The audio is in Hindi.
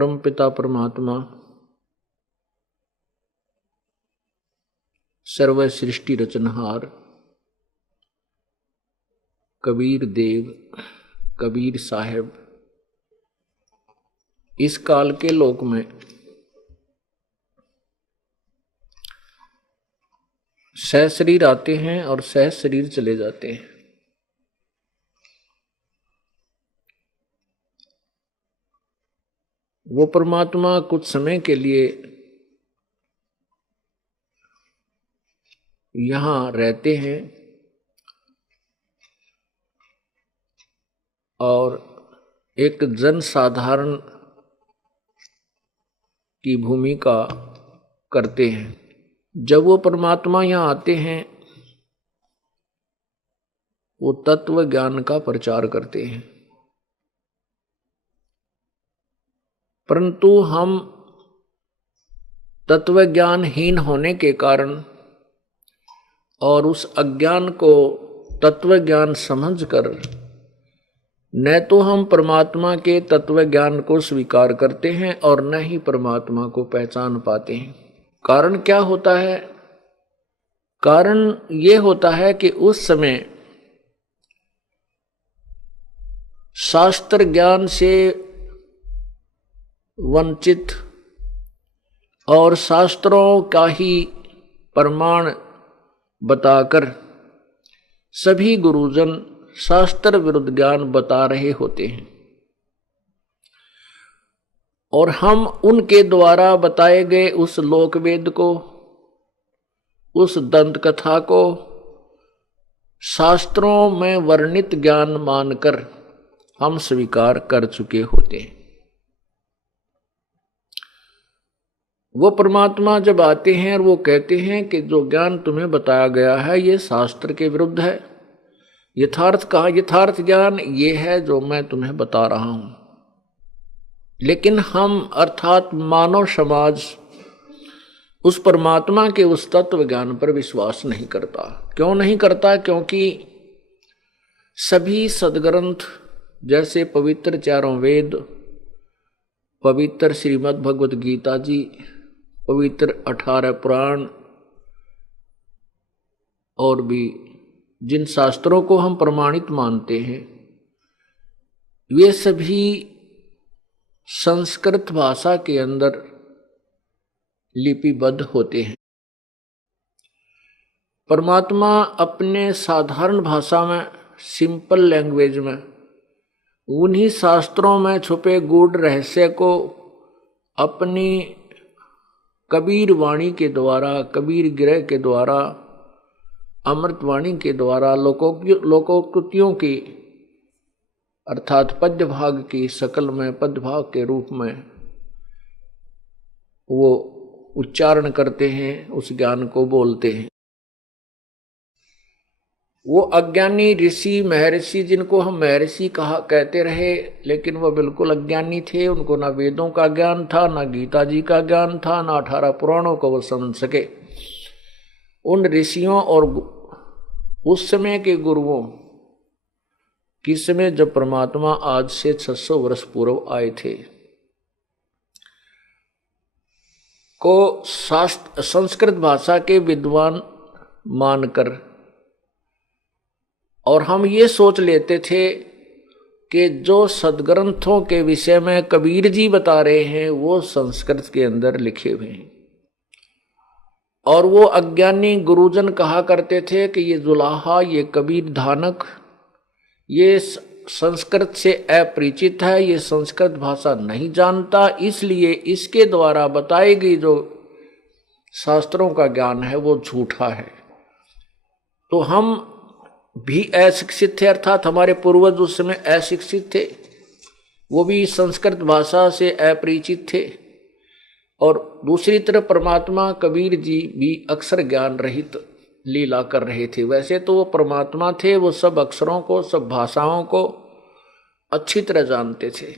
परमपिता परमात्मा सर्व सृष्टि रचनहार कबीर देव कबीर साहब इस काल के लोक में सह शरीर आते हैं और सह शरीर चले जाते हैं। वो परमात्मा कुछ समय के लिए यहाँ रहते हैं और एक जन साधारण की भूमिका करते हैं। जब वो परमात्मा यहाँ आते हैं वो तत्व ज्ञान का प्रचार करते हैं, परंतु हम तत्व ज्ञानहीन होने के कारण और उस अज्ञान को तत्व ज्ञान समझकर न तो हम परमात्मा के तत्व ज्ञान को स्वीकार करते हैं और न ही परमात्मा को पहचान पाते हैं। कारण क्या होता है? कारण ये होता है कि उस समय शास्त्र ज्ञान से वंचित और शास्त्रों का ही प्रमाण बताकर सभी गुरुजन शास्त्र विरुद्ध ज्ञान बता रहे होते हैं और हम उनके द्वारा बताए गए उस लोकवेद को, उस दंत कथा को शास्त्रों में वर्णित ज्ञान मानकर हम स्वीकार कर चुके होते हैं। वो परमात्मा जब आते हैं और वो कहते हैं कि जो ज्ञान तुम्हें बताया गया है ये शास्त्र के विरुद्ध है, यथार्थ ज्ञान ये है जो मैं तुम्हें बता रहा हूं। लेकिन हम अर्थात मानव समाज उस परमात्मा के उस तत्व ज्ञान पर विश्वास नहीं करता। क्यों नहीं करता? क्योंकि सभी सदग्रंथ जैसे पवित्र चारों वेद, पवित्र श्रीमद् भगवत गीता जी, पवित्र 18 पुराण और भी जिन शास्त्रों को हम प्रमाणित मानते हैं वे सभी संस्कृत भाषा के अंदर लिपिबद्ध होते हैं। परमात्मा अपने साधारण भाषा में, सिंपल लैंग्वेज में, उन्हीं शास्त्रों में छुपे गूढ़ रहस्य को अपनी कबीर वाणी के द्वारा, कबीर ग्रह के द्वारा, अमृतवाणी के द्वारा लोकोक्तियों की अर्थात पद्य भाग की शकल में, पद्य भाग के रूप में वो उच्चारण करते हैं, उस ज्ञान को बोलते हैं। वो अज्ञानी ऋषि महर्षि, जिनको हम महर्षि कहते रहे, लेकिन वह बिल्कुल अज्ञानी थे। उनको ना वेदों का ज्ञान था, ना गीता जी का ज्ञान था, ना 18 पुराणों को वो समझ सके। उन ऋषियों और उस समय के गुरुओं की समय जब परमात्मा आज से 600 वर्ष पूर्व आए थे को संस्कृत भाषा के विद्वान मानकर और हम ये सोच लेते थे कि जो सदग्रंथों के विषय में कबीर जी बता रहे हैं वो संस्कृत के अंदर लिखे हुए हैं। और वो अज्ञानी गुरुजन कहा करते थे कि ये जुलाहा, ये कबीर धानक, ये संस्कृत से अपरिचित है, ये संस्कृत भाषा नहीं जानता, इसलिए इसके द्वारा बताई गई जो शास्त्रों का ज्ञान है वो झूठा है। तो हम भी अशिक्षित थे, अर्थात हमारे पूर्वज उस समय अशिक्षित थे, वो भी संस्कृत भाषा से अपरिचित थे। और दूसरी तरफ परमात्मा कबीर जी भी अक्षर ज्ञान रहित लीला कर रहे थे। वैसे तो वो परमात्मा थे, वो सब अक्षरों को, सब भाषाओं को अच्छी तरह जानते थे।